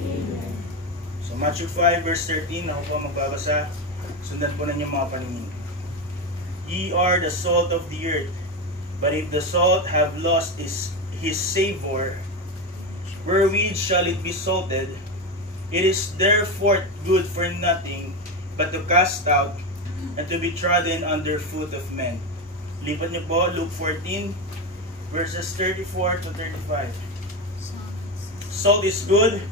Amen. So Matthew 5 verse 13, ako po ang magbabasa. Sundan po ninyo mga paningin. Ye are the salt of the earth, but if the salt have lost his savor, wherewith shall it be salted? It is therefore good for nothing, but to cast out, and to be trodden under foot of men. Lipat niyo po, Luke 14, verses 34 to 35. Salt is good,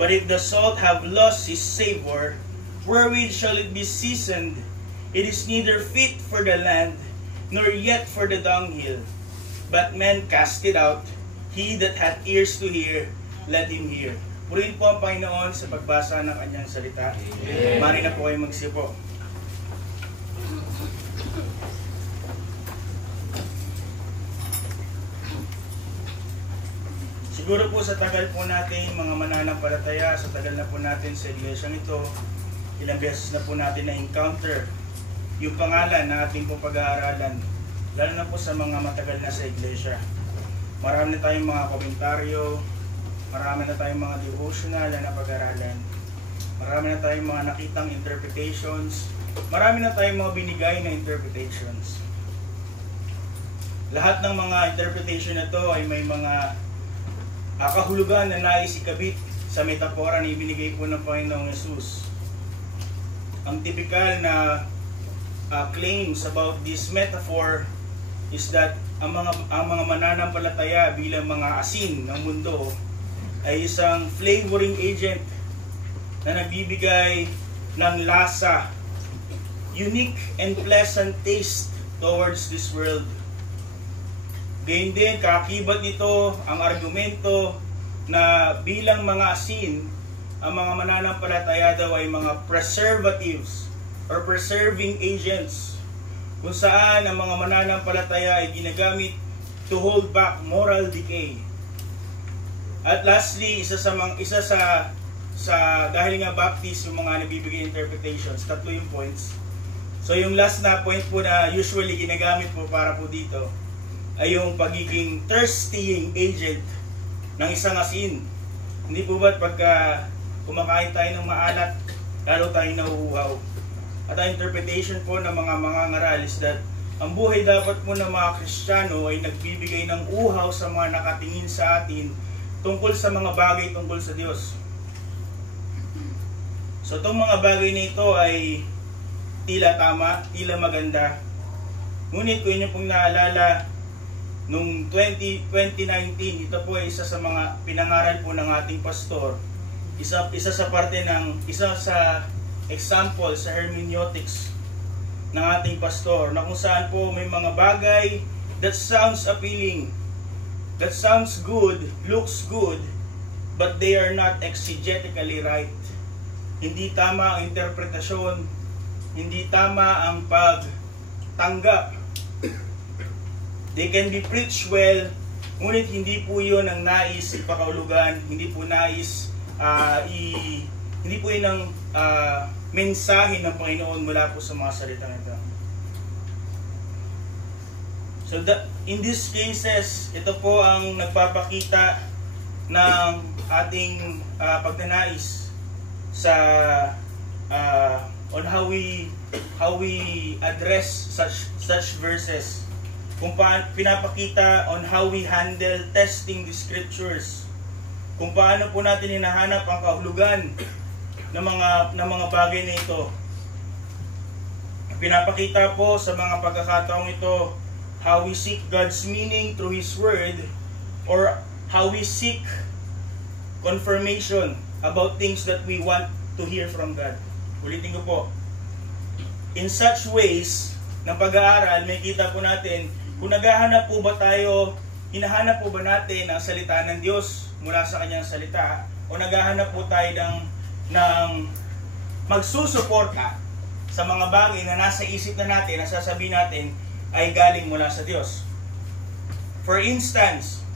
but if the salt have lost his savor, wherewith shall it be seasoned? It is neither fit for the land, nor yet for the dunghill. But men cast it out. He that hath ears to hear, let him hear. Purihin po ang Panginoon sa pagbasa ng kanyang salita. Mari na po kayo magsipo. Siguro po sa tagal po natin, mga mananampalataya, sa tagal na po natin sa iglesia nito, ilang beses na po natin na-encounter yung pangalan na ating po pag-aaralan, lalo na po sa mga matagal na sa iglesia. Marami na tayong mga komentaryo, marami na tayong mga devotional na pag-aaralan, marami na tayong mga nakitang interpretations, marami na tayong mga binigay na interpretations. Lahat ng mga interpretation na to ay may mga kahulugan na nais ikabit sa metapora na ibinigay po ng Panginoong Yesus. Ang typical na claims about this metaphor is that ang mga mananampalataya bilang mga asin ng mundo ay isang flavoring agent na nagbibigay ng lasa, unique and pleasant taste towards this world. Gayun din, kaakibat nito ang argumento na bilang mga asin, ang mga mananampalataya daw ay mga preservatives or preserving agents, kung saan ang mga mananampalataya ay ginagamit to hold back moral decay. At lastly, isa sa dahil nga Baptist yung mga nabibigay interpretations, tatlo yung points. So yung last na point po na usually ginagamit po para po dito ay yung pagiging thirstying agent ng isang asin. Hindi po ba't pagka kumakain tayo ng maalat, lalo tayo nauuhaw? At ang interpretation po ng mga mangangaral is that ang buhay dapat po ng mga Kristiyano ay nagbibigay ng uhaw sa mga nakatingin sa atin tungkol sa mga bagay tungkol sa Diyos. So itong mga bagay na ito ay tila tama, tila maganda. Ngunit kung inyo pong naalala, noong 2019, ito po ay isa sa mga pinangaral po ng ating pastor. Isa sa example sa hermeneutics ng ating pastor, na kung saan po may mga bagay that sounds appealing, that sounds good, looks good, but they are not exegetically right. Hindi tama ang interpretasyon, hindi tama ang pagtanggap. They can be preached well, ngunit hindi po yun ang nais ipakaulugan, hindi po nais hindi po yun ang mensahe ng Panginoon mula po sa mga salitang ito. So in these cases, ito po ang nagpapakita ng ating pagnanais sa on how we address such verses. Kung pinapakita on how we handle testing the scriptures. Kung paano po natin hinahanap ang kahulugan ng mga bagay na ito. Pinapakita po sa mga pagkakataong ito how we seek God's meaning through His Word, or how we seek confirmation about things that we want to hear from God. Ulitin ko po. In such ways, ng pag-aaral, may kita po natin kung naghahanap po ba tayo, hinahanap po ba natin ang salita ng Diyos mula sa kanyang salita, o naghahanap po tayo ng magsusuporta sa mga bagay na nasa isip na natin, na sasabihin natin ay galing mula sa Diyos. For instance,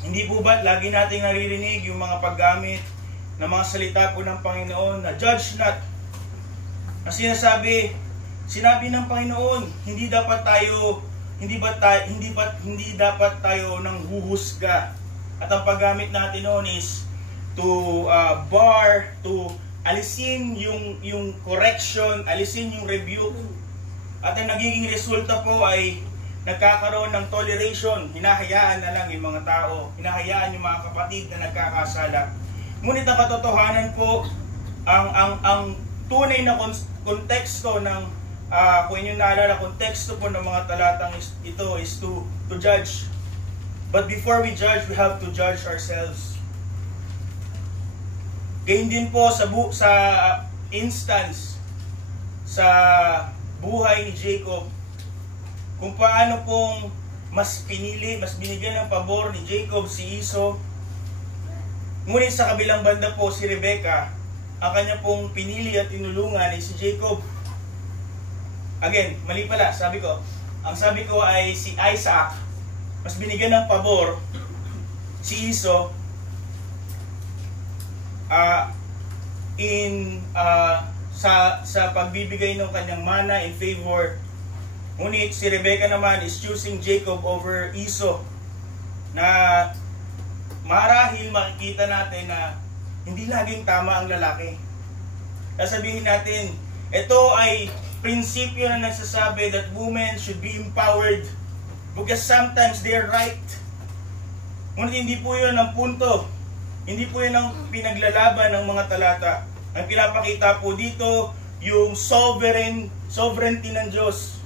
hindi po ba lagi nating naririnig yung mga paggamit ng mga salita po ng Panginoon na judge not, na sinabi ng Panginoon, hindi dapat tayo nang huhusga. At ang paggamit natin noon is bar, to alisin yung correction, alisin yung rebuke. At ang nagiging resulta po ay nagkakaroon ng toleration. Hinahayaan na lang yung mga tao, hinahayaan yung mga kapatid na nagkakasala. Ngunit ang katotohanan po, ang tunay na konteksto ng kung inyong naalala, konteksto po ng mga talatang ito is to judge. But before we judge, we have to judge ourselves. Gayun din po sa instance sa buhay ni Jacob, kung paano pong mas binigyan ng pabor ni Jacob si Esau. Ngunit sa kabilang banda po si Rebecca, ang kanya pong pinili at tinulungan ay si Jacob. Again, mali pala, ang sabi ko ay si Isaac, mas binigyan ng pabor si Esau sa pagbibigay ng kanyang mana in favor. Ngunit si Rebecca naman is choosing Jacob over Esau, na marahil makikita natin na hindi laging tama ang lalaki. Sasabihin natin, ito ay prinsipyo na nagsasabi that women should be empowered because sometimes they're right. Ngunit hindi po yun ang punto. Hindi po yun ang pinaglalaban ng mga talata. Ang pinapakita po dito yung sovereignty ng Diyos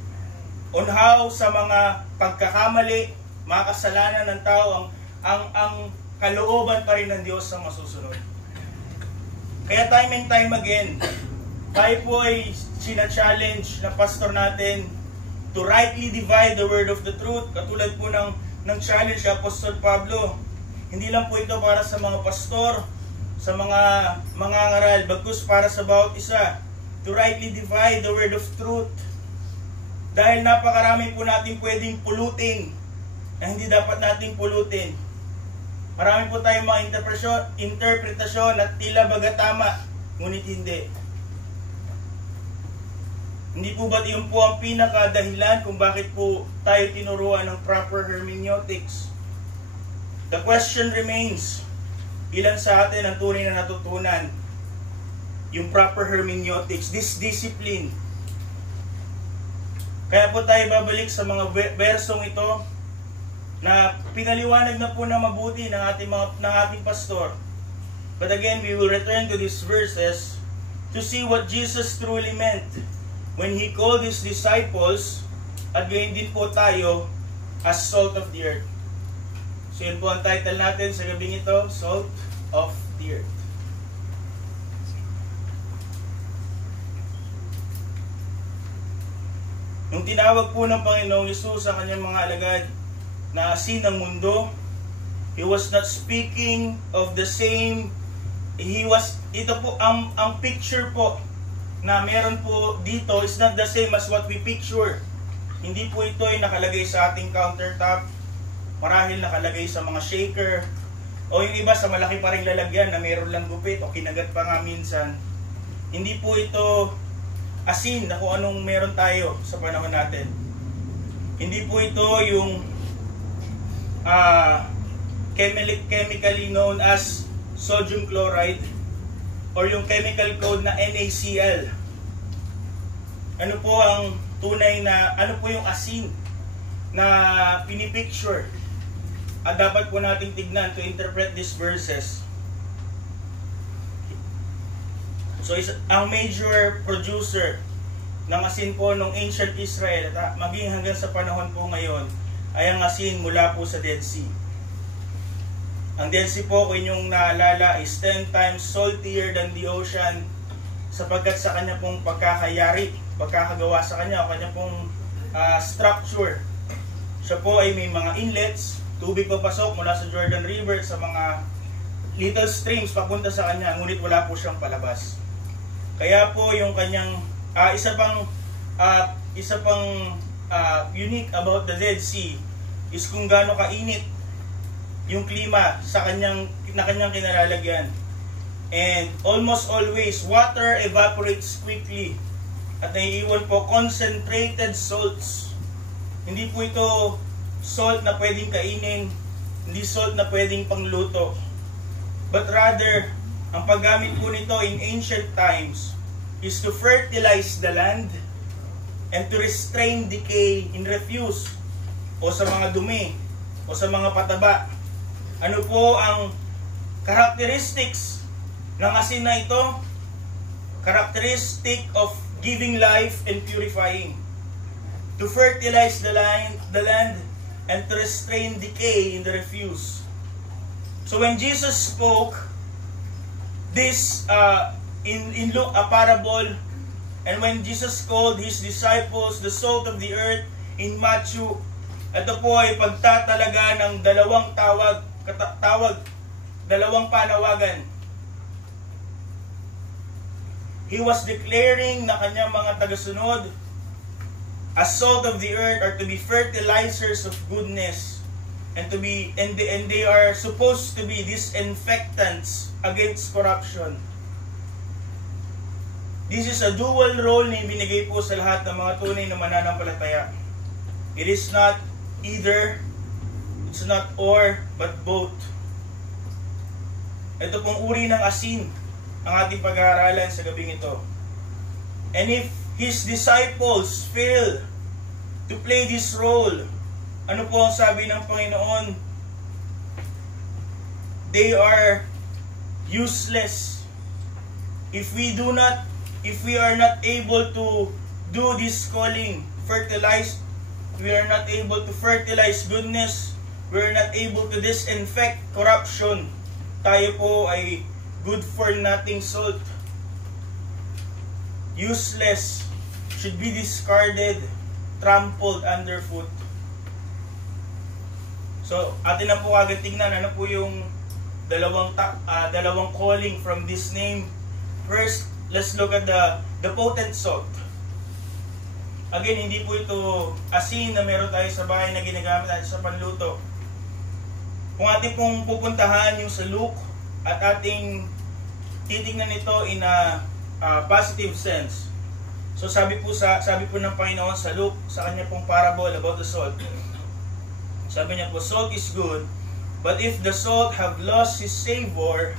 on how sa mga pagkakamali, mga kasalanan ng tao, ang kalooban pa rin ng Diyos ang masusunod. Kaya time and time again, tayo po ay sina-challenge na pastor natin to rightly divide the word of the truth. Katulad po ng challenge ni Apostol Pablo. Hindi lang po ito para sa mga pastor, sa mga ngaral, bagkus para sa bawat isa. To rightly divide the word of truth. Dahil napakarami po natin pwedeng pulutin na hindi dapat natin pulutin. Marami po tayong mga interpretasyon at tila baga tama, ngunit hindi. Hindi po ba yun po ang pinakadahilan kung bakit po tayo tinuruan ng proper hermeneutics? The question remains, ilan sa atin ang tunay na natutunan yung proper hermeneutics, this discipline? Kaya po tayo babalik sa mga bersong ito na pinaliwanag na po na mabuti ng ating pastor. But again, we will return to these verses to see what Jesus truly meant when He called His disciples, at gayon din po tayo as salt of the earth. So yun po ang title natin sa gabing ito, Salt of the Earth. Nung tinawag po ng Panginoong Hesus sa kanyang mga alagad na asin ng mundo, He was not speaking of the same. Ito po, ang picture po na meron po dito is not the same as what we picture. Hindi po ito ay nakalagay sa ating countertop, marahil nakalagay sa mga shaker, o yung iba sa malaki pa ring lalagyan na meron lang gupit o kinagat pa nga minsan. Hindi po ito asin na kung anong meron tayo sa panahon natin. Hindi po ito yung chemically known as sodium chloride or yung chemical code na NaCl. Ano po ang tunay na, ano po yung asin na pinipicture at dapat po nating tignan to interpret these verses. So ang major producer ng asin po ng ancient Israel at maging hanggang sa panahon po ngayon ay ang asin mula po sa Dead Sea. Ang Dead Sea po, kung inyong naalala, is 10 times saltier than the ocean sapagkat sa kanya pong pagkakagawa sa kanya o kanya pong structure. Siya po ay may mga inlets, tubig papasok mula sa Jordan River sa mga little streams papunta sa kanya, ngunit wala po siyang palabas. Kaya po yung kanyang isa pang unique about the Dead Sea is kung gaano kainit yung klima sa kanyang kinalalagyan. And almost always water evaporates quickly at naiiwan po concentrated salts. Hindi po ito salt na pwedeng kainin, hindi salt na pwedeng pangluto. but rather, ang paggamit po nito in ancient times is to fertilize the land and to restrain decay in refuse o sa mga dumi o sa mga pataba. Ano po ang characteristics ng asin na ito? Characteristic of giving life and purifying. To fertilize the land and to restrain decay in the refuse. So when Jesus spoke this in Luke, a parable, and when Jesus called his disciples the salt of the earth in Matthew, ito po ay pagtatalaga ng dalawang panawagan. He was declaring na kanyang mga tagasunod, as salt of the earth, are to be fertilizers of goodness, and they are supposed to be disinfectants against corruption. This is a dual role na ibinigay po sa lahat ng mga tunay na mananampalataya. It is not either, it's not or, but both. Ito pong uri ng asin ang ating pag-aaralan sa gabing ito. And if his disciples fail to play this role, ano po ang sabi ng Panginoon? They are useless. If we are not able to do this calling, we are not able to fertilize goodness, we are not able to disinfect corruption, tayo po ay good for nothing salt. Useless, should be discarded, trampled underfoot. So, atin na po agad tingnan ano po yung dalawang calling from this name. First, let's look at the potent salt. Again, hindi po ito asin na meron tayo sa bahay na ginagamit natin sa panluto. Kung ating pong pupuntahan yung sa Luke at ating titingnan ito in a positive sense. So sabi po ng Panginoon sa Luke, sa kanya pong parable about the salt. Sabi niya po, salt is good, but if the salt have lost his savor,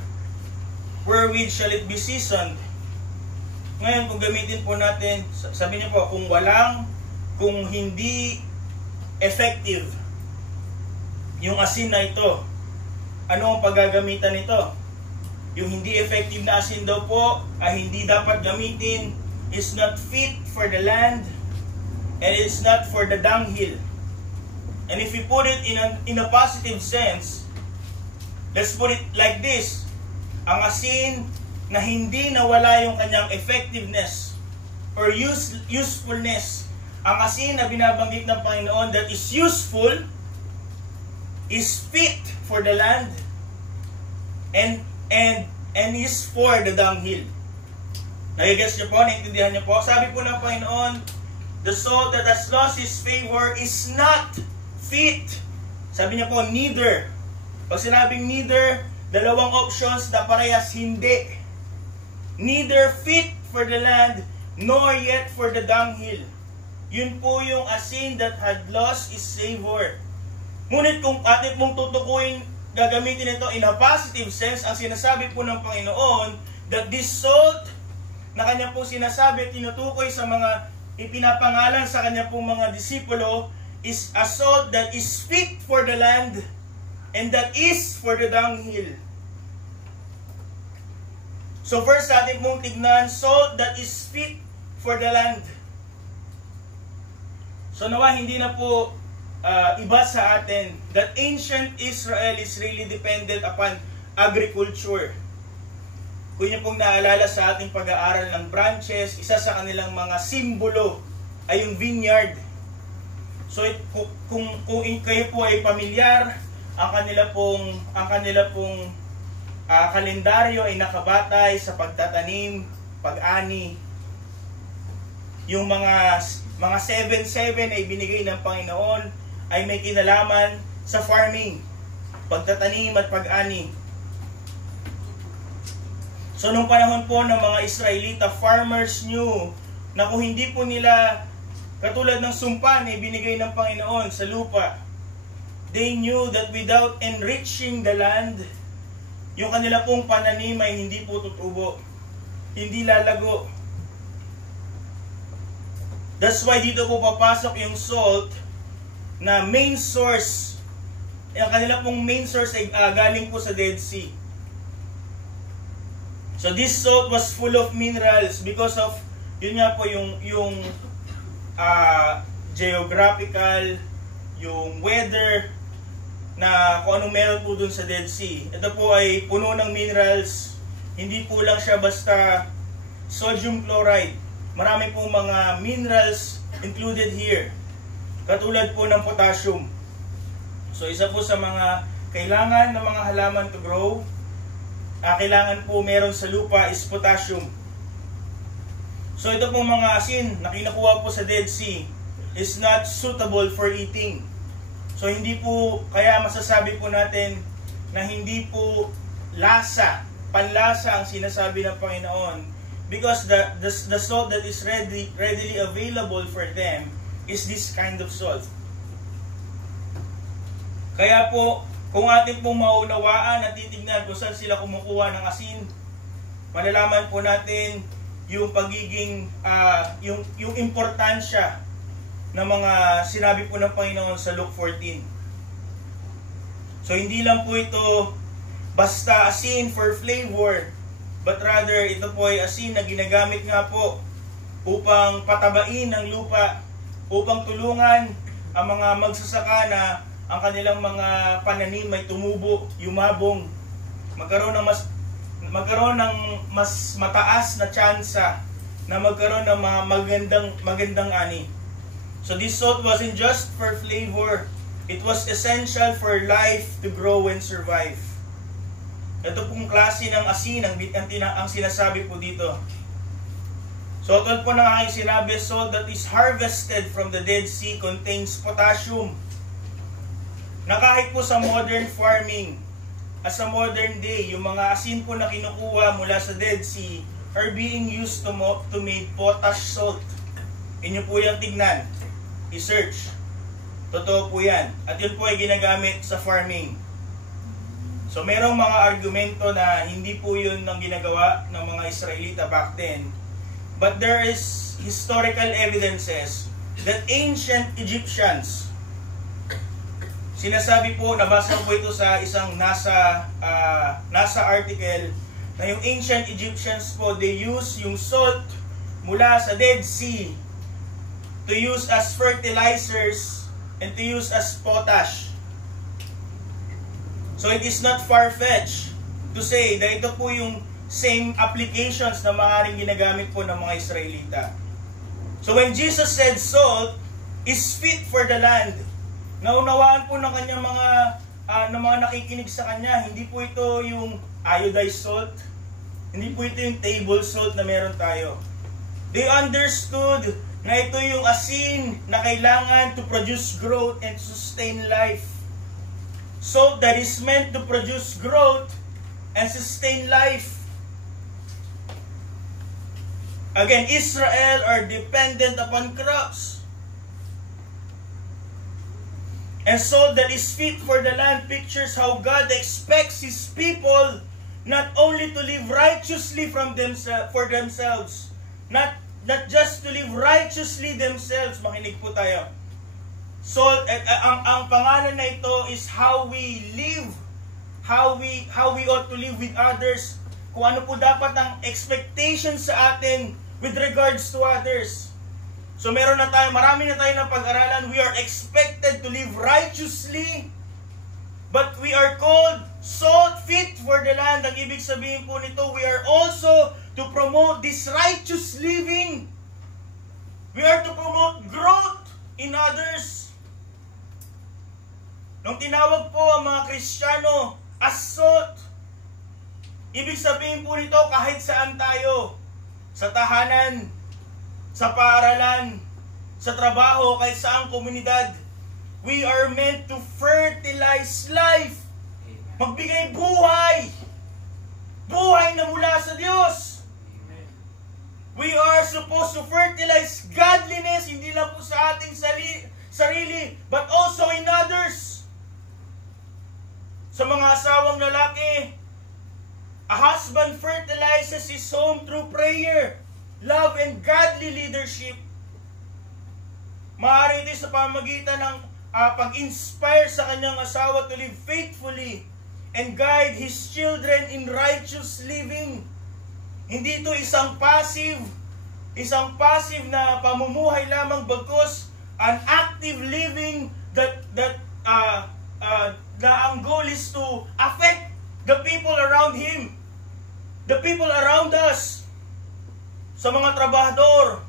wherewith shall it be seasoned? Ngayon, kung gamitin po natin, sabi niya po, kung hindi effective yung asin na ito, ano ang paggagamitan nito? Yung hindi effective na asin daw po, hindi dapat gamitin, is not fit for the land, and it's not for the dunghill. And if we put it in a positive sense, let's put it like this, ang asin na hindi nawala yung kanyang effectiveness or usefulness, ang asin na binabanggit ng Panginoon that is useful, is fit for the land, and is for the dunghill. Nagigets niyo po? Naintindihan niyo po? Sabi po ng Panginoon, the salt that has lost his favor is not fit. Sabi niya po, neither. Pag sinabing neither, dalawang options na parehas hindi. Neither fit for the land, nor yet for the dunghill. Yun po yung asin that had lost its savor. Ngunit kung atin pong tutukuin, gagamitin ito in a positive sense, ang sinasabi po ng Panginoon, that this salt na kanya pong sinasabi, tinutukoy sa mga ipinapangalan sa kanya pong mga disipulo, is a salt that is fit for the land, and that is for the dunghill. So first natin pong tignan, salt that is fit for the land. So nawa hindi na po iba sa atin that ancient Israel is really dependent upon agriculture. Kung niyo pong naalala sa ating pag-aaral ng branches, isa sa kanilang mga simbolo ay yung vineyard. So kung kayo po ay pamilyar, ang kanila pong kalendaryo ay nakabatay sa pagtatanim, pag-ani. Yung mga 7-7 ay binigay ng Panginoon ay may kinalaman sa farming, pagtatanim at pag-ani. So nung panahon po ng mga Israelita, farmers knew na kung hindi po nila katulad ng sumpa na ibinigay ng Panginoon sa lupa, they knew that without enriching the land, yung kanila pong pananim ay hindi po tutubo, hindi lalago. That's why dito po papasok yung salt na main source. Yung kanila pong main source ay galing po sa Dead Sea. So this salt was full of minerals because of, yun nga po yung geographical, yung weather, na kung anong meron po dun sa Dead Sea. Ito po ay puno ng minerals. Hindi po lang siya basta sodium chloride. Marami po mga minerals included here. Katulad po ng potassium. So isa po sa mga kailangan ng mga halaman to grow, kailangan po meron sa lupa is potassium. So ito pong mga asin na kinukuha po sa Dead Sea is not suitable for eating. So hindi po, kaya masasabi po natin na hindi po panlasa ang sinasabi ng Panginoon, because the salt that is readily available for them is this kind of salt. Kaya po, kung ating pong maunawaan at titignan kung saan sila kumukuha ng asin, malalaman po natin yung pagiging, yung importansya ng mga sinabi po ng Panginoon sa Luke 14. So hindi lang po ito basta asin for flavor, but rather ito po ay asin na ginagamit nga po upang patabain ang lupa, upang tulungan ang mga magsasaka na ang kanilang mga pananim ay tumubo, yumabong, magkaroon ng mas mataas na tsansa na magkaroon ng mga magandang ani. So this salt wasn't just for flavor, it was essential for life to grow and survive. Ito pong klase ng asin ang sinasabi po dito. So tulad po ng aking sinabi, salt that is harvested from the Dead Sea contains potassium. Na kahit po sa modern farming, as a modern day, yung mga asin po na kinukuha mula sa Dead Sea are being used to make potash salt. Inyo po yung tignan, i-search. Totoo po yan. At yun po ay ginagamit sa farming. So merong mga argumento na hindi po yun ang ginagawa ng mga Israelita back then. But there is historical evidences that ancient Egyptians, sinasabi po, nabasa po ito sa isang NASA article, na yung ancient Egyptians po, they use yung salt mula sa Dead Sea to use as fertilizers and to use as potash. So it is not far-fetched to say na ito po yung same applications na maaaring ginagamit po ng mga Israelita. So when Jesus said salt is fit for the land, naunawaan po ng kanyang ng mga nakikinig sa kanya, hindi po ito yung iodized salt, hindi po ito yung table salt na meron tayo. They understood na ito yung asin na kailangan to produce growth and sustain life. Salt that is meant to produce growth and sustain life. Again, Israel are dependent upon crops. And salt that is fit for the land pictures how God expects His people not only to live righteously for themselves, not just to live righteously themselves. Makinig po tayo. Salt, ang pangalan na ito is how we live, how we ought to live with others, kung ano po dapat ang expectation sa atin with regards to others. So marami na tayo ng pag-aralan. We are expected to live righteously, but we are called salt fit for the land. Ang ibig sabihin po nito, we are also to promote this righteous living. We are to promote growth in others. Nung tinawag po ang mga Kristiyano as salt, ibig sabihin po nito kahit saan tayo, sa tahanan, sa paaralan, sa trabaho, kahit saang komunidad, we are meant to fertilize life. Magbigay buhay. Buhay na mula sa Diyos. We are supposed to fertilize godliness, hindi lang po sa ating sarili, but also in others. Sa mga asawang lalaki, A husband fertilizes his home through prayer, love, and godly leadership. Maaari ito sa pamagitan ng pag-inspire sa kanyang asawa to live faithfully and guide his children in righteous living. Hindi ito isang passive na pamumuhay lamang, bagkus an active living that ang goal is to affect the people around him, the people around us, sa mga trabahador,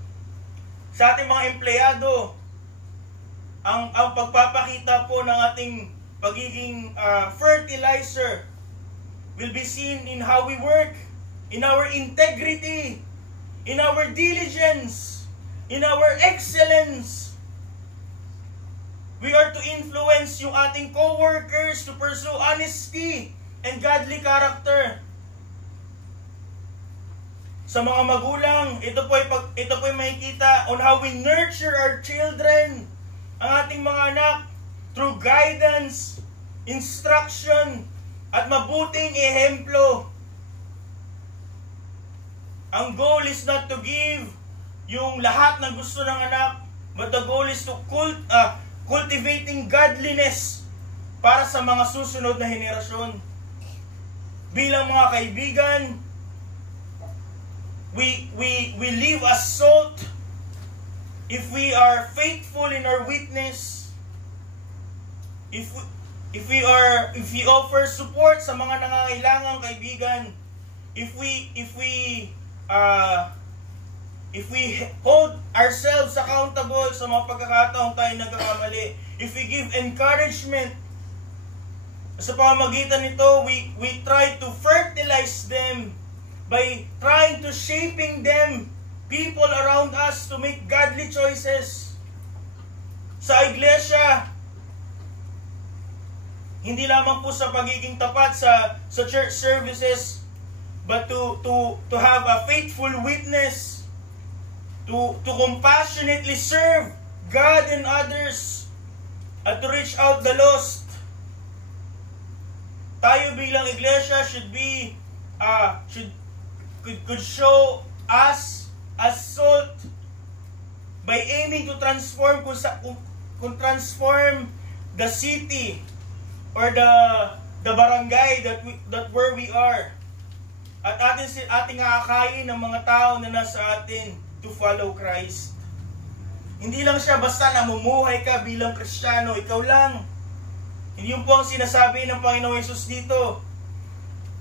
sa ating mga empleyado. Ang pagpapakita po ng ating pagiging fertilizer will be seen in how we work, in our integrity, in our diligence, in our excellence. We are to influence yung ating co-workers to pursue honesty and godly character. Sa mga magulang, ito po ay makikita on how we nurture our children, ang ating mga anak, through guidance, instruction, at mabuting ehemplo. Ang goal is not to give yung lahat ng gusto ng anak, but the goal is to cultivating godliness para sa mga susunod na henerasyon. Bilang mga kaibigan, we live as salt if we are faithful in our witness, if we offer support sa mga nangangailangang kaibigan, if we hold ourselves accountable sa mga pagkakataong tayo nagkakamali, if we give encouragement, sa pamamagitan nito, we try to fertilize them by trying to shaping them, people around us, to make godly choices. Sa iglesia, hindi lamang po sa pagiging tapat sa church services, but to have a faithful witness, to compassionately serve God and others, at to reach out the lost. Tayo bilang iglesia could show us as salt by aiming to transform transform the city or the barangay that where we are. At ating aakayin ng mga tao na nasa atin to follow Christ. Hindi lang siya basta namumuhay ka bilang Kristiyano, ikaw lang. Hindi yun po ang sinasabi ng Panginoong Hesus dito.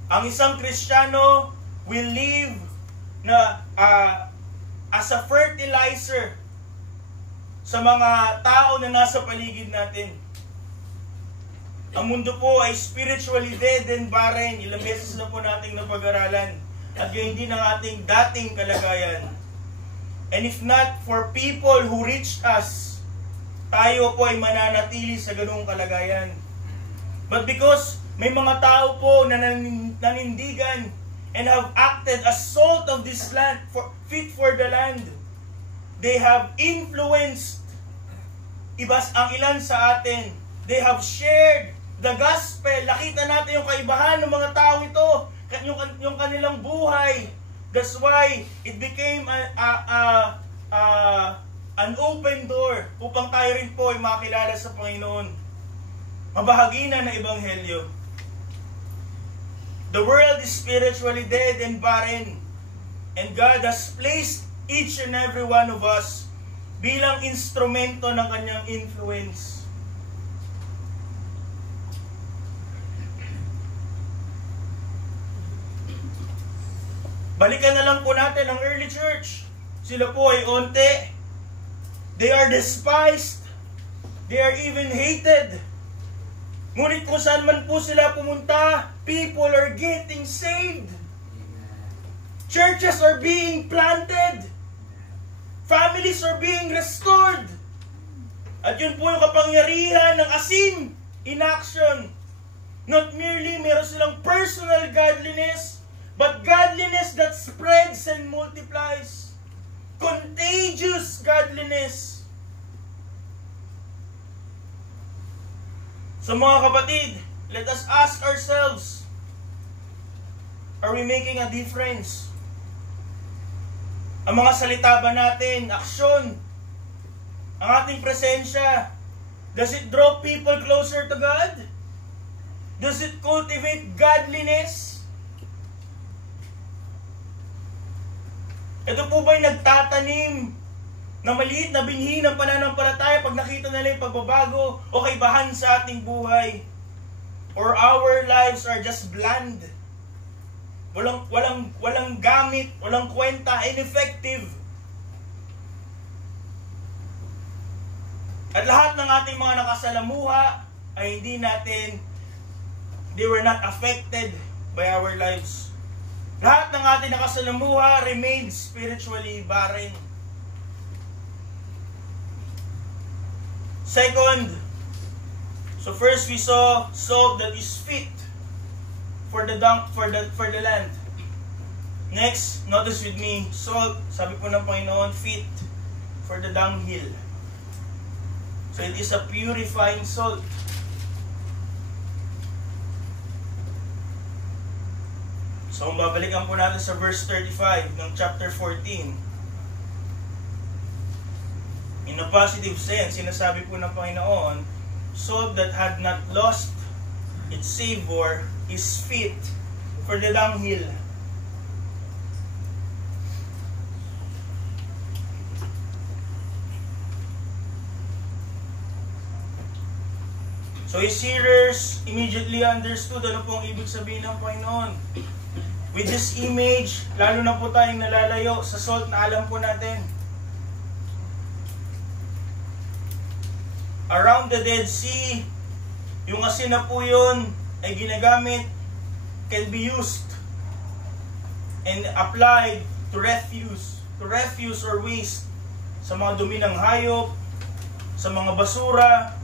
Ang isang Kristiyano will live na as a fertilizer sa mga tao na nasa paligid natin. Ang mundo po ay spiritually dead and barren. Ilang beses na po nating napag-aralan. At gayon din ang ating dating kalagayan. And if not for people who reached us, tayo po ay mananatili sa ganung kalagayan. But because may mga tao po na nanindigan and have acted as salt of this land, fit for the land, they have influenced ang ilan sa atin. They have shared the gospel. Nakita natin yung kaibahan ng mga tao ito, yung kanilang buhay. That's why it became an open door upang tayo rin po ay makilala sa Panginoon. Mabahagi na ng Ebanghelyo. The world is spiritually dead and barren, and God has placed each and every one of us bilang instrumento ng kanyang influence. Balikan na lang po natin ang early church. Sila po ay onte. They are despised. They are even hated. Ngunit kung saan man po sila pumunta, people are getting saved. Churches are being planted. Families are being restored. At yun po yung kapangyarihan ng asin in action. Not merely meron silang personal godliness, but godliness that spreads and multiplies. Contagious godliness. So mga kapatid, let us ask ourselves, Are we making a difference? Ang mga salita ba natin, aksyon, ang ating presensya, does it draw people closer to God? Does it cultivate godliness? Ito po ba'y nagtatanim na maliit na binhi ng pananampalataya pag nakita nila yung pagbabago o kaibahan sa ating buhay? Or our lives are just bland? Walang gamit, walang kwenta, ineffective. At lahat ng ating mga nakasalamuha ay they were not affected by our lives. Lahat ng ating nakasalamuha remained spiritually barren. Second, so first we saw salt that is fit for the land. Next, notice with me, salt, sabi po ng Panginoon, fit for the dunghill. So it is a purifying salt. So babalikan po natin sa verse 35 ng chapter 14. In a positive sense, sinasabi po ng Panginoon, salt that had not lost its savor is fit for the dunghill. So his hearers immediately understood ano pong ibig sabihin ng Panginoon. With this image, lalo na po tayong nalalayo sa salt na alam po natin. Around the Dead Sea, yung asin na po yun ay ginagamit, can be used and applied to refuse or waste, sa mga dumi ng hayop, sa mga basura.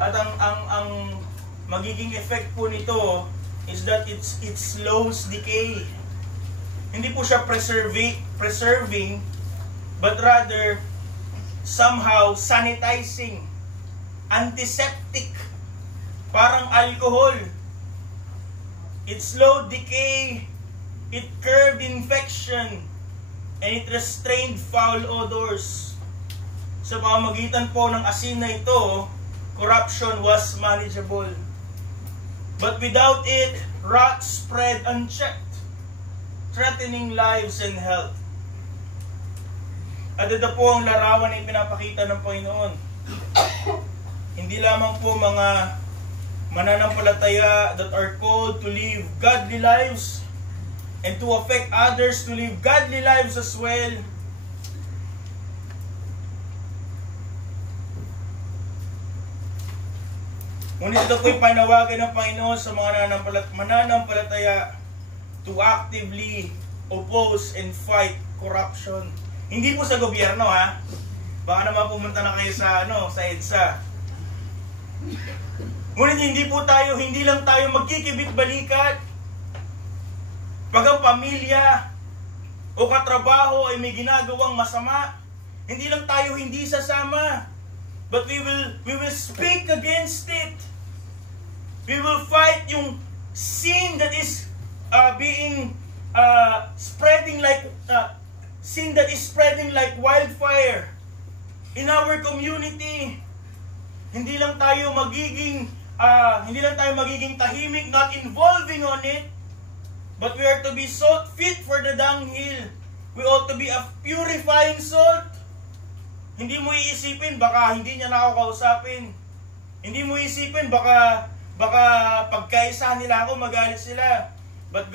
At ang magiging effect po nito is that it slows decay. Hindi po siya preserving, but rather somehow sanitizing, antiseptic, parang alcohol. It slowed decay, it curbed infection, and it restrained foul odors. Sa pamamagitan po ng asin na ito, corruption was manageable. But without it, rot spread unchecked, threatening lives and health. At ito po ang larawan na ipinapakita ng Panginoon. Hindi lamang po mga mananampalataya that are called to live godly lives and to affect others to live godly lives as well. Ngunit ito po'y panawagan ng Panginoon sa mga mananampalataya to actively oppose and fight corruption. Hindi po sa gobyerno, ha? Baka naman pumunta na kayo sa EDSA. Ngunit hindi lang tayo magkikibit-balikat pag ang pamilya o katrabaho ay may ginagawang masama. Hindi lang tayo hindi sasama, but we will speak against it. We will fight yung sin that is sin that is spreading like wildfire in our community. Hindi lang tayo magiging tahimik, not involving on it, but we are to be salt fit for the dunghill. We ought to be a purifying salt. Hindi mo iisipin, baka hindi niya nakakausapin. Hindi mo iisipin, baka pagkaisa nila ako, magalit sila. But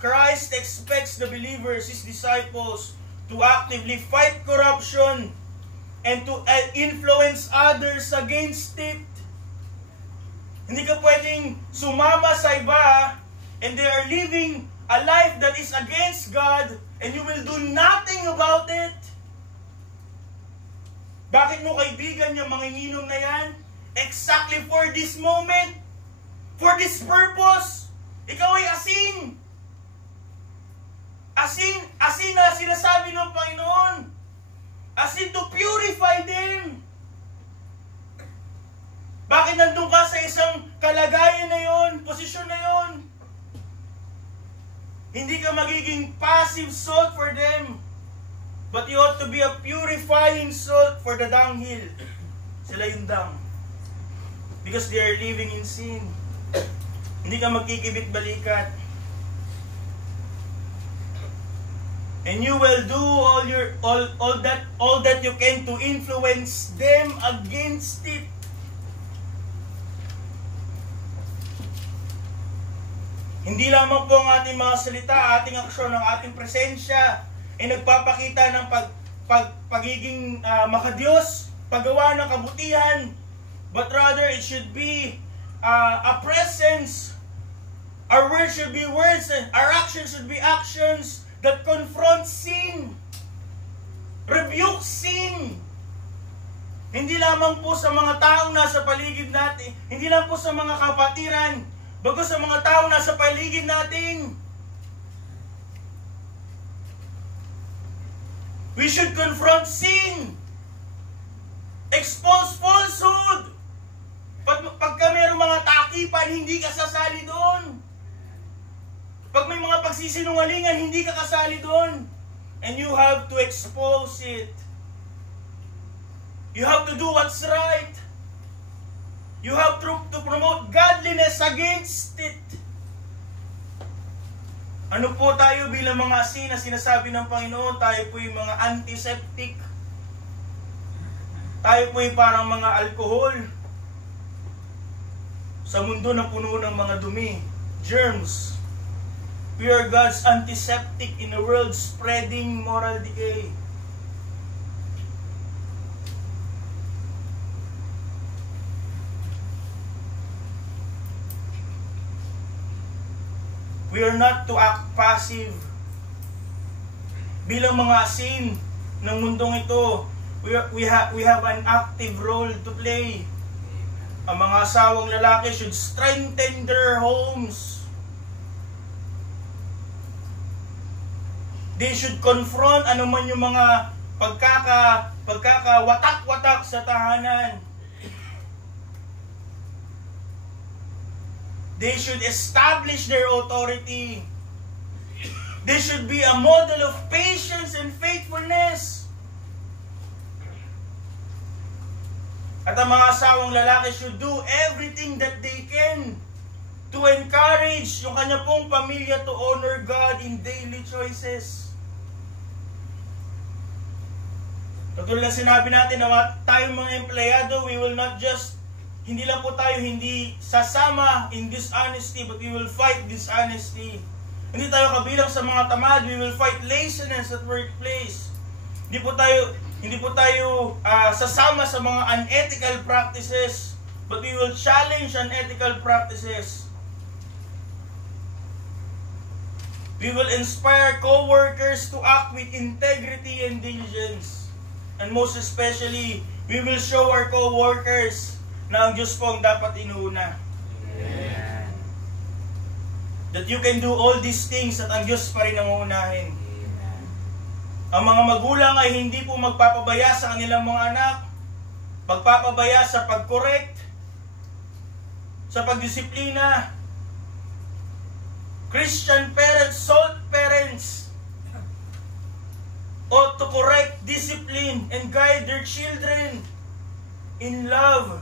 Christ expects the believers, His disciples, to actively fight corruption and to influence others against it. Hindi ka pwedeng sumama sa iba and they are living a life that is against God and you will do nothing about it. Bakit mo kaibigan yung manginginom na yan? Exactly for this moment. For this purpose. Ikaw ay asin. Asin na sinasabi ng Panginoon. Asin to purify them. Bakit nandun ka sa isang kalagayan na yon, posisyon na yon? Hindi ka magiging passive salt for them. But you ought to be a purifying salt for the dunghill. Sila yung dung. Because they are living in sin. Hindi ka magkikibit balikat. And you will do all that you can to influence them against it. Hindi lamang po ang ating mga salita, ating aksyon, ang ating presensya ay nagpapakita ng pagiging makadiyos, paggawa ng kabutihan, but rather it should be a presence. Our words should be words, and our actions should be actions that confront sin, rebuke sin. Hindi lamang po sa mga taong nasa paligid natin, hindi lang po sa mga kapatiran, bago sa mga taong nasa paligid natin. We should confront sin, expose falsehood. Pagka mayroong mga takipan, hindi ka sasali doon. Pag may mga pagsisinungalingan, hindi ka kasali doon. And you have to expose it. You have to do what's right. You have to promote godliness against it. Ano po tayo bilang mga asin na sinasabi ng Panginoon? Tayo po yung mga antiseptic. Tayo po yung parang mga alcohol. Sa mundo na puno ng mga dumi, germs. We are God's antiseptic in a world spreading moral decay. We are not to act passive. Bilang mga asin ng mundong ito, we have an active role to play. Ang mga asawang lalaki should strengthen their homes. They should confront anuman yung mga pagkakawatak-watak sa tahanan. They should establish their authority. They should be a model of patience and faithfulness. At ang mga asawang lalaki should do everything that they can to encourage yung kanya pong pamilya to honor God in daily choices. Katulad na sinabi natin na tayong mga empleyado, we will not just, hindi lang po tayo hindi sasama in dishonesty, but we will fight dishonesty. Hindi tayo kabilang sa mga tamad, we will fight laziness at workplace. Hindi po tayo sasama sa mga unethical practices, but we will challenge unethical practices. We will inspire co-workers to act with integrity and diligence. And most especially, we will show our co-workers na ang Diyos po ang dapat inuuna. Amen. That you can do all these things at ang Diyos pa rin ang uunahin. Amen. Ang mga magulang ay hindi po magpapabaya sa kanilang mga anak, magpapabaya sa pag-correct, sa pagdisiplina. Christian parents, salt parents, ought to correct, discipline, and guide their children in love.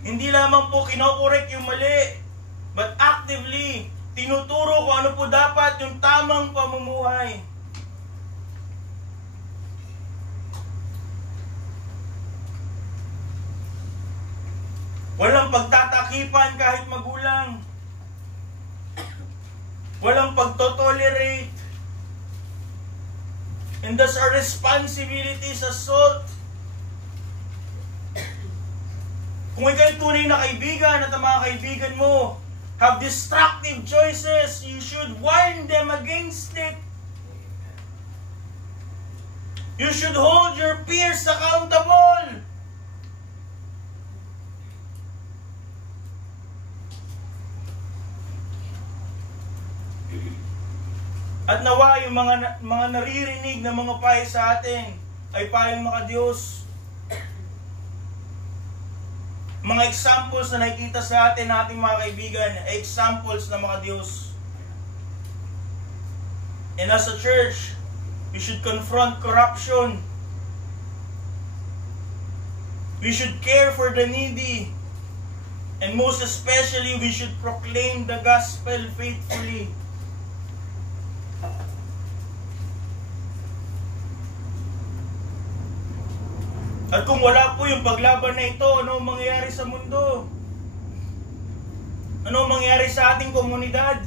Hindi lamang po kinokorek yung mali, but actively tinuturo kung ano po dapat yung tamang pamumuhay. Walang pagtatakipan kahit magulang. Walang pagtotolerate. And that's our responsibility sa salt. Kung ikaw'y tunay na kaibigan at ang mga kaibigan mo have destructive choices, you should warn them against it. You should hold your peers accountable. At nawa yung mga naririnig na mga payo sa atin ay payong makadiyos. Mga examples na nakikita sa atin ng ating mga kaibigan ay examples na makadiyos. And as a church, we should confront corruption. We should care for the needy. And most especially, we should proclaim the gospel faithfully. At kung wala po yung paglaban na ito, ano ang mangyayari sa mundo? Ano ang mangyayari sa ating komunidad?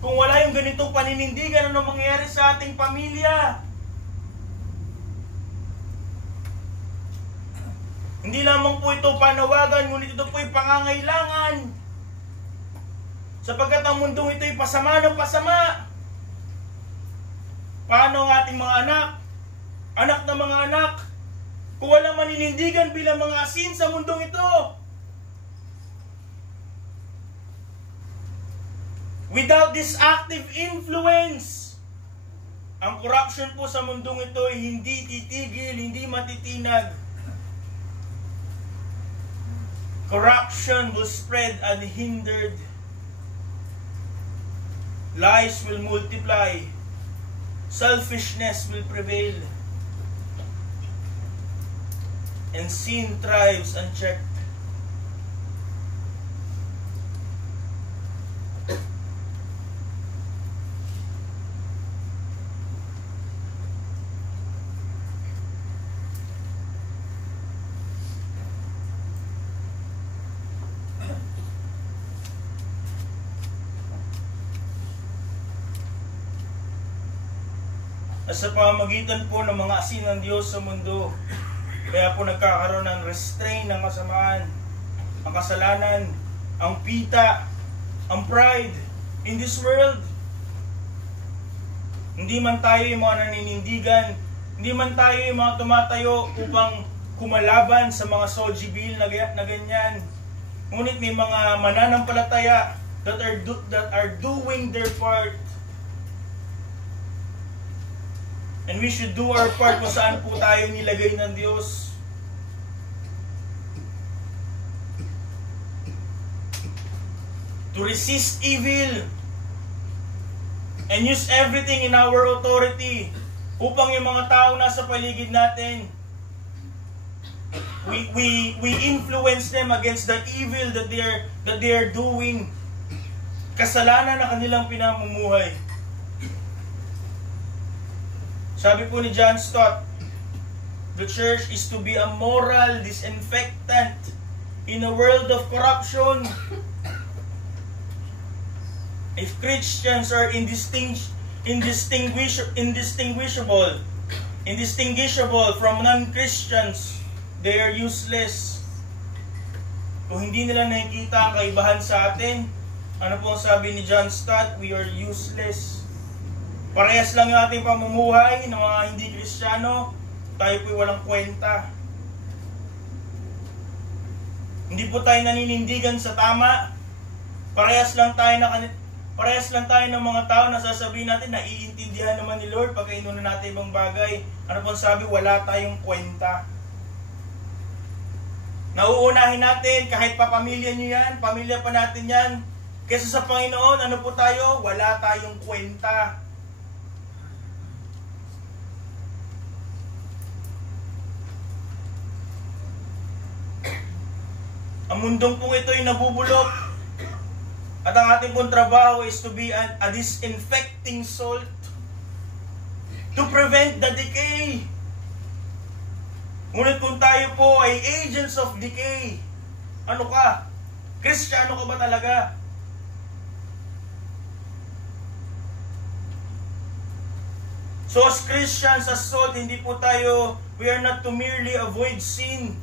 Kung wala yung ganitong paninindigan, ano ang mangyayari sa ating pamilya? Hindi lamang po ito panawagan, ngunit ito po ay pangangailangan. Sapagkat ang mundong ito ay pasama ng pasama. Paano ang ating mga anak? Anak na mga anak? Kung walang maninindigan bilang mga asin sa mundong ito. Without this active influence, ang corruption po sa mundong ito ay hindi titigil, hindi matitinag. Corruption will spread unhindered. Lies will multiply. Selfishness will prevail. And sin thrives unchecked. At sa pamamagitan po ng mga asin ng Diyos sa mundo, kaya po nagkakaroon ng restraint ng kasamaan, ang kasalanan, ang pita, ang pride in this world. Hindi man tayo yung mga naninindigan, hindi man tayo yung mga tumatayo upang kumalaban sa mga soji bill na ganyan. Ngunit may mga mananampalataya that are doing their part. And we should do our part kung saan po tayo nilagay ng Diyos. To resist evil and use everything in our authority upang yung mga tao nasa paligid natin, we influence them against the evil that they are doing. Kasalanan na kanilang pinamumuhay. Sabi po ni John Stott, the church is to be a moral disinfectant in a world of corruption. If Christians are indistinguishable from non-Christians, they are useless. Kung hindi nila nakikita ang kaibahan sa atin, ano po ang sabi ni John Stott? We are useless. Parehas lang yung ating pamumuhay ng mga hindi Kristiyano, tayo po'y walang kwenta. Hindi po tayo naninindigan sa tama. Parehas lang tayo ng mga tao na sasabihin natin na iintindihan naman ni Lord pagka inunan natin ibang bagay. Ano pong sabi? Wala tayong kwenta. Nauunahin natin, kahit pa pamilya nyo yan, pamilya pa natin yan, kaysa sa Panginoon, ano po tayo? Wala tayong kwenta. Ang mundong pong ito ay nabubulok. At ang ating pong trabaho is to be a disinfecting salt to prevent the decay. Ngunit kung tayo po ay agents of decay, ano ka? Kristiyano ka ba talaga? So as Christians, as salt, hindi po tayo, we are not to merely avoid sin.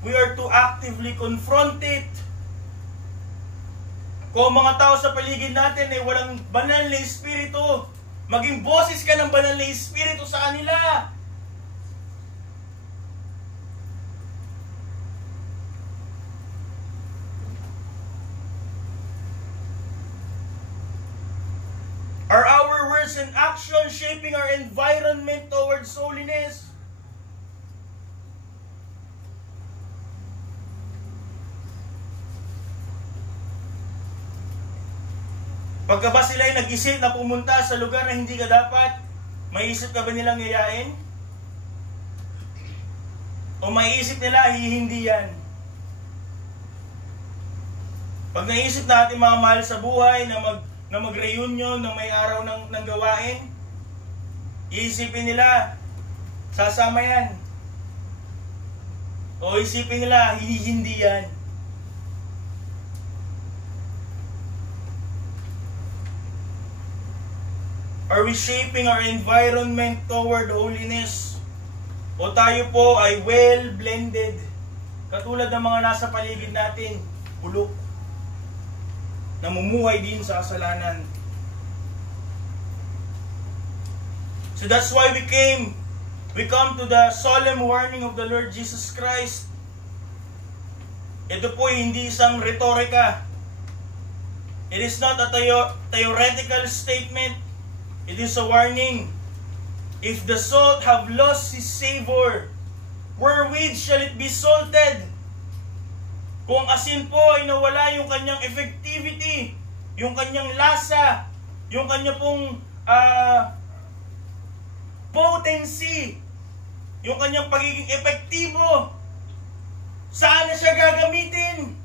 We are to actively confront it. Kung mga tao sa paligid natin ay walang banal na espiritu, maging boses ka ng banal na espiritu sa kanila. Are our words and actions shaping our environment towards holiness? Pagka ba sila ay nag-isip na pumunta sa lugar na hindi ka dapat, maiisip ka ba nilang yayain? O maiisip nila, hindi yan? Pag naisip natin mga mahal sa buhay na mag-reunion na may araw ng gawain, iisipin nila, sasama yan. O isipin nila, hindi yan. Are we shaping our environment toward holiness? O tayo po ay well blended, katulad ng mga nasa paligid natin, bulok, namumuhay din sa kasalanan. So that's why we come to the solemn warning of the Lord Jesus Christ. Ito po hindi isang retorika. It is not a theoretical statement. It is a warning. If the salt have lost his savor, wherewith shall it be salted? Kung asin po ay nawala yung kanyang effectivity, yung kanyang lasa, yung kanyang pong potency, yung kanyang pagiging epektibo, saan na siya gagamitin?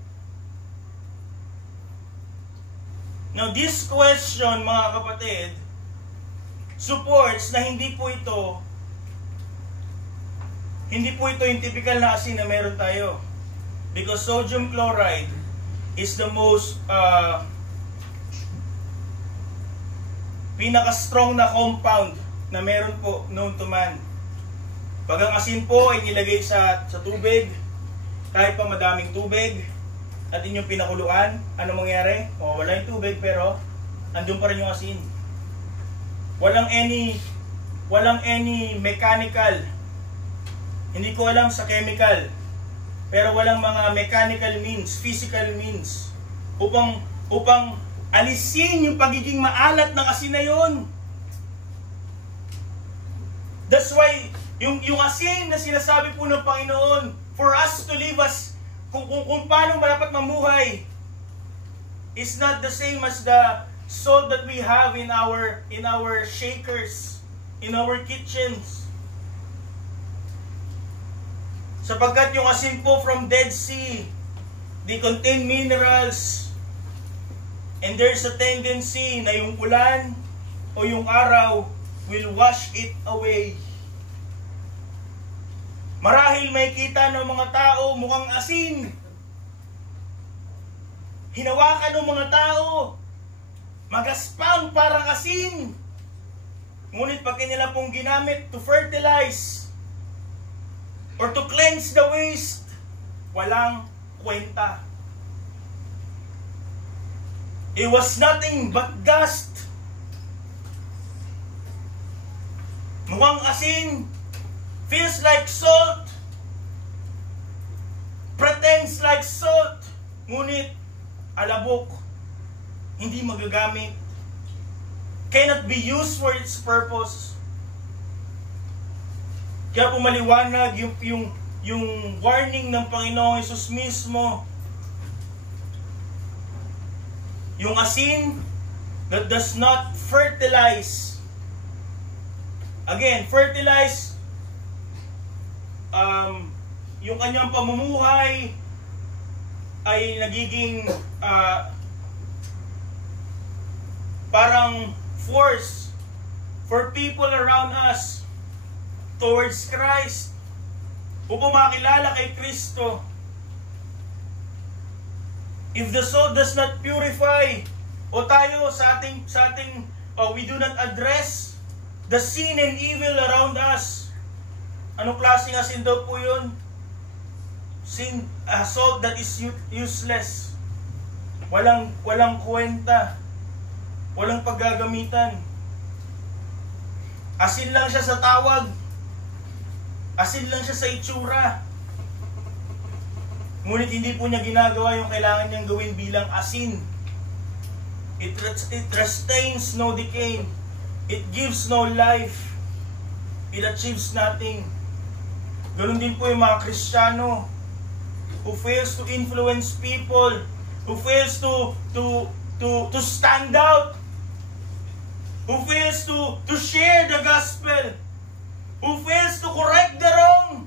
Now this question, mga kapatid, supports na hindi po ito yung typical na asin na meron tayo. Because sodium chloride is the most pinaka-strong na compound na meron po known to man. Pag ang asin po ay nilagay sa tubig, kahit pa madaming tubig, at inyong pinakuluan, ano mangyari? Wala yung tubig pero andun pa rin yung asin. Walang any mechanical. Hindi ko alam sa chemical. Pero walang mga mechanical means, physical means upang alisin yung pagiging maalat ng asin na yun. That's why yung asin na sinasabi po ng Panginoon for us to live as kung paano ba dapat mamuhay is not the same as the salt that we have in our shakers, in our kitchens. Sapagkat yung asin po from Dead Sea, they contain minerals, and there's a tendency na yung ulan o yung araw will wash it away. Marahil may kita ng mga tao mukhang asin. Hinawakan ng mga tao, magaspang parang asin. Ngunit pag nila pong ginamit to fertilize or to cleanse the waste, walang kwenta. It was nothing but dust. Mukhang asin, feels like salt, pretends like salt, ngunit alabok, hindi magagamit, cannot be used for its purpose. Kaya pumaliwanag yung warning ng Panginoong Hesus mismo. Yung asin that does not fertilize. Again, fertilize yung kanyang pamumuhay ay nagiging parang force for people around us towards Christ, upang makilala kay Kristo. If the soul does not purify, o tayo sa ating we do not address the sin and evil around us, anong klaseng asin daw po yun? Salt that is useless, walang kwenta, walang paggagamitan. Asin lang siya sa tawag, asin lang siya sa itsura, ngunit hindi po niya ginagawa yung kailangan niyang gawin bilang asin. It restains no decay, it gives no life, it achieves nothing. Ganun din po yung mga Kristiyano who fails to influence people, who fails to to stand out, who fails to share the gospel, who fails to correct the wrong,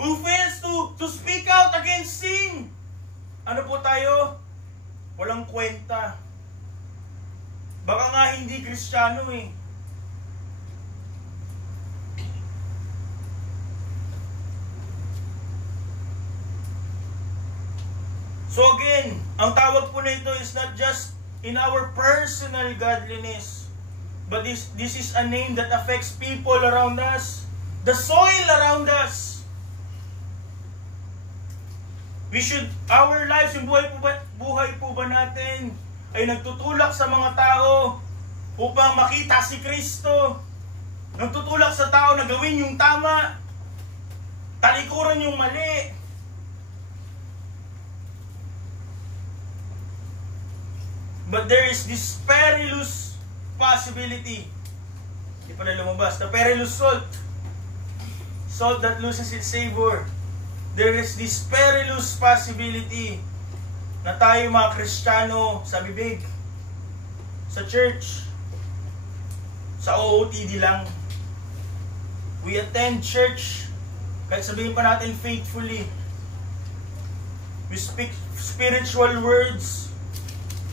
who fails to speak out against sin. Ano po tayo? Walang kwenta. Baka nga hindi Kristiyano eh. So again, ang tawag po na ito is not just in our personal godliness, but this is a name that affects people around us, the soil around us. Our lives, yung buhay po ba natin ay nagtutulak sa mga tao upang makita si Kristo, nagtutulak sa tao na gawin yung tama, talikuran yung mali. But there is this perilous possibility. Hindi pa na lumabas. The perilous salt. Salt that loses its savor. There is this perilous possibility na tayo mga Kristiyano sa bibig, sa church, sa OOTD lang. We attend church, kahit sabihin pa natin faithfully. We speak spiritual words,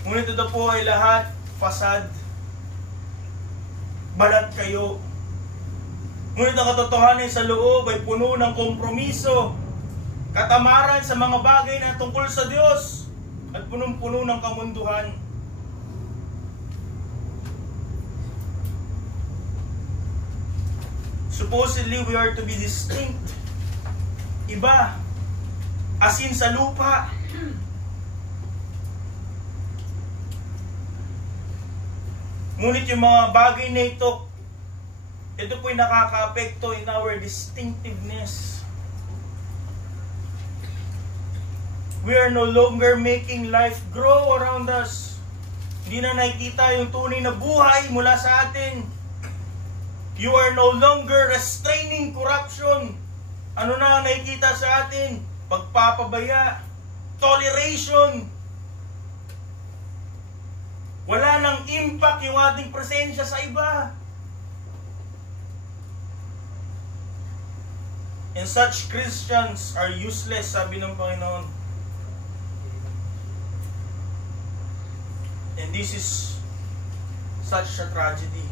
ngunit ito po ay lahat fasad. Balat kayo. Ngunit ang katotohanan sa loob ay puno ng kompromiso, katamaran sa mga bagay na tungkol sa Diyos, at punong-puno ng kamunduhan. Supposedly, we are to be distinct. Iba. Asin sa lupa. Ngunit yung mga bagay na ito po'y nakaka-apekto in our distinctiveness. We are no longer making life grow around us. Hindi na nakikita yung tunay na buhay mula sa atin. You are no longer restraining corruption. Ano na ang nakikita sa atin? Pagpapabaya, toleration. Wala nang impact yung ating presensya sa iba. And such Christians are useless, sabi ng Panginoon. And this is such a tragedy.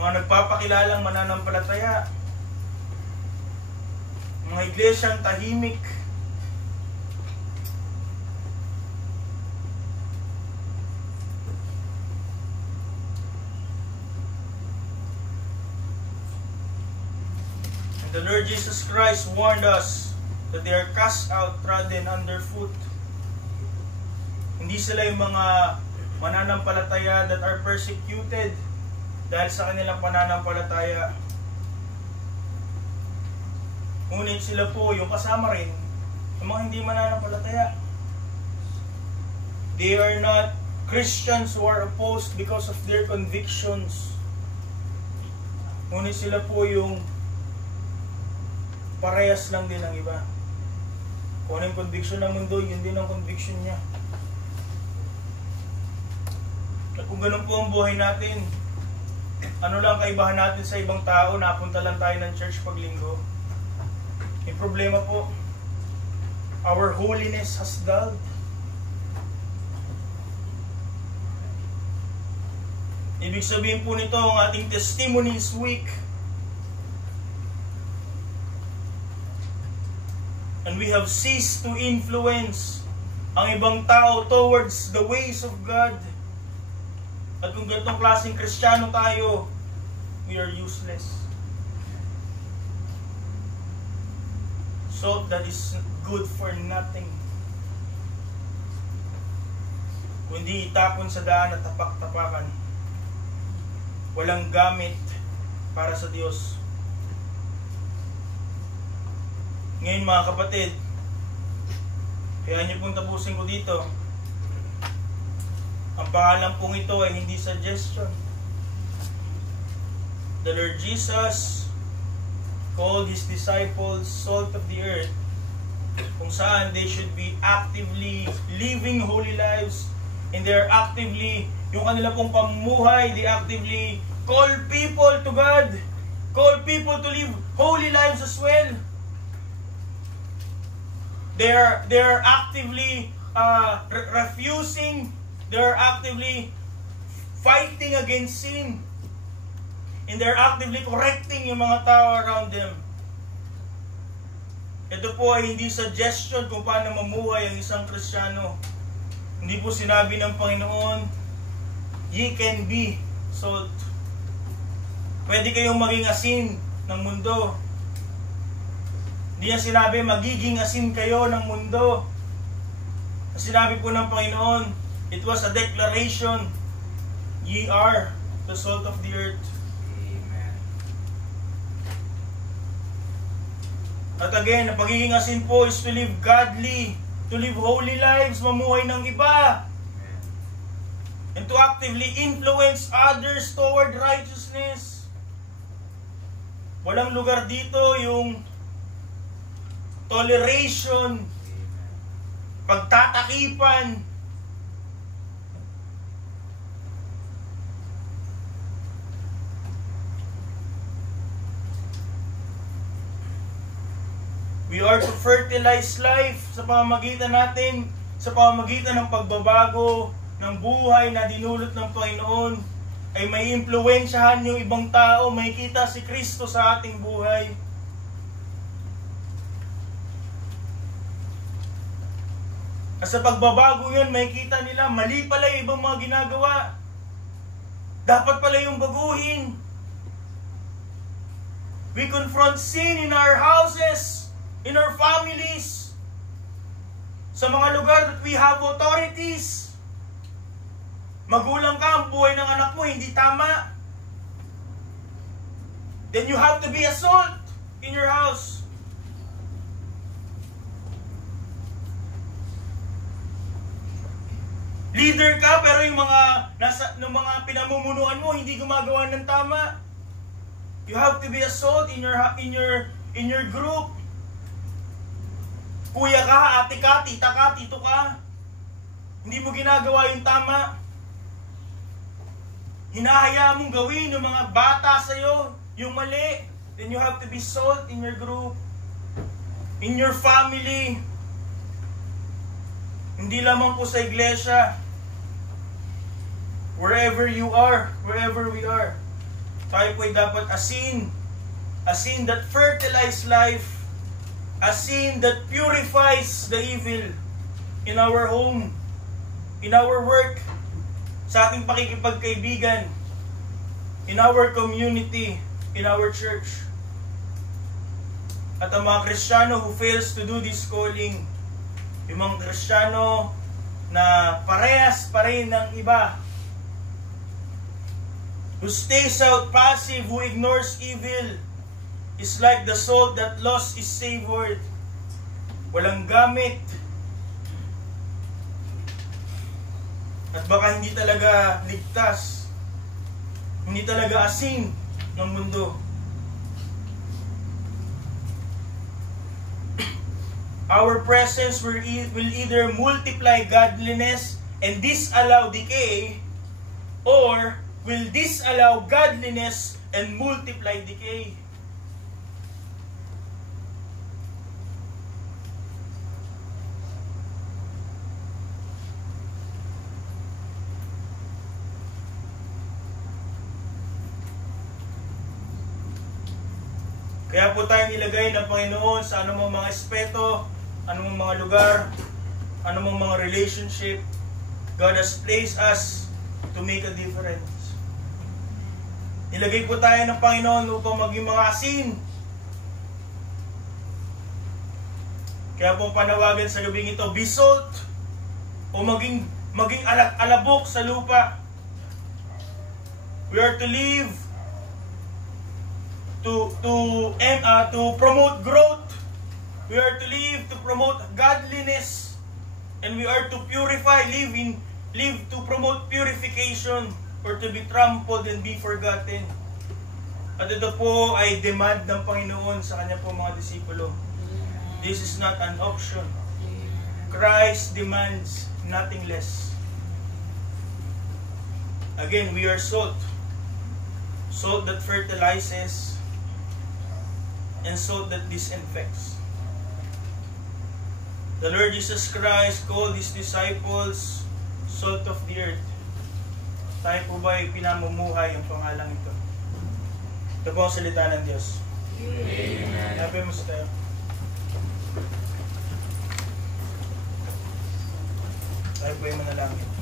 Mga nagpapakilalang mananampalataya, mga iglesyang tahimik, the Lord Jesus Christ warned us that they are cast out, trodden underfoot. Hindi sila yung mga mananampalataya that are persecuted dahil sa kanilang pananampalataya. Ngunit sila po yung kasama rin ng mga hindi mananampalataya. They are not Christians who are opposed because of their convictions. Ngunit sila po yung parehas lang din ng iba. Kung ano yung conviction ng mundo, yun din ang conviction niya. At kung ganun po ang buhay natin, ano lang kaibahan natin sa ibang tao, napunta lang tayo ng church pag linggo. Yung problema po, our holiness has dulled. Ibig sabihin po nito, ang ating testimony is weak. And we have ceased to influence ang ibang tao towards the ways of God. At kung ganitong klaseng Kristiyano tayo, we are useless. Salt that is good for nothing. Kundi itapon sa daan at tapak-tapakan. Walang gamit para sa Diyos. Ngayon mga kapatid, kaya niyo pong tapusin ko dito. Ang pangalan pong ito ay hindi suggestion. The Lord Jesus called His disciples salt of the earth kung saan they should be actively living holy lives, and they're actively, yung kanila pong pamumuhay, they actively call people to God, call people to live holy lives as well. They're actively refusing, they're actively fighting against sin, and they're actively correcting yung mga tao around them. Ito po ay hindi suggestion kung paano mamuhay ang isang Kristiyano. Hindi po sinabi ng Panginoon, ye can be salt. Pwede kayong maging asin ng mundo. Hindi niya sinabi, magiging asin kayo ng mundo. Sinabi po ng Panginoon, it was a declaration, ye are the salt of the earth. At again, ang pagiging asin po is to live godly, to live holy lives, mamuhay ng iba, and to actively influence others toward righteousness. Walang lugar dito yung toleration, pagtatakipan, we are to fertilize life sa pamamagitan natin, sa pamamagitan ng pagbabago ng buhay na dinulot ng Panginoon, ay may impluwensyahan yung ibang tao, may kita si Kristo sa ating buhay. At sa pagbabago yun, may kita nila, mali pala yung ibang mga ginagawa. Dapat pala yung baguhin. We confront sin in our houses, in our families, sa mga lugar that we have authorities. Magulang ka, ang buhay ng anak mo hindi tama. Then you have to be a salt in your house. Leader ka pero yung mga pinamumunuan mo hindi gumagawa ng tama. You have to be a salt in your group. Kuya ka, ate ka, tita ka, tito ka. Hindi mo ginagawa yung tama. Hinahaya mong gawin ng mga bata sa'yo yung mali. Then you have to be salt in your group, in your family. Hindi lamang po sa iglesia. Wherever you are, wherever we are, tayo po ay dapat asin. Asin that fertilize life. A sin that purifies the evil in our home, in our work, sa ating pakikipagkaibigan, in our community, in our church. At ang mga Kristiyano who fails to do this calling, yung mga Kristiyano na parehas pa rin ng iba, who stays out passive, who ignores evil, is like the salt that lost its savor. Walang gamit. At baka hindi talaga ligtas. Hindi talaga asin ng mundo. Our presence will either multiply godliness and disallow decay, or will disallow godliness and multiply decay. Kaya po tayo nilagay ng Panginoon sa anumang mga aspeto, anumang mga lugar, anumang mga relationship. God has placed us to make a difference. Nilagay po tayo ng Panginoon upang maging mga asin. Kaya po panawagan sa gabing ito, be salt, o maging alabok sa lupa. We are to live to promote growth. We are to live to promote godliness, and we are to purify, live to promote purification, or to be trampled and be forgotten. At ito po ay demand ng Panginoon sa kanya po mga disipulo. This is not an option. Christ demands nothing less. Again, we are salt. Salt that fertilizes and salt that disinfects. The Lord Jesus Christ called His disciples salt of the earth. Tayo po ba ay pinamumuhay ang pangalang ito? Ito po ang salita ng Diyos. Amen. Happy mo sa tayo. Tayo po ay manalangin.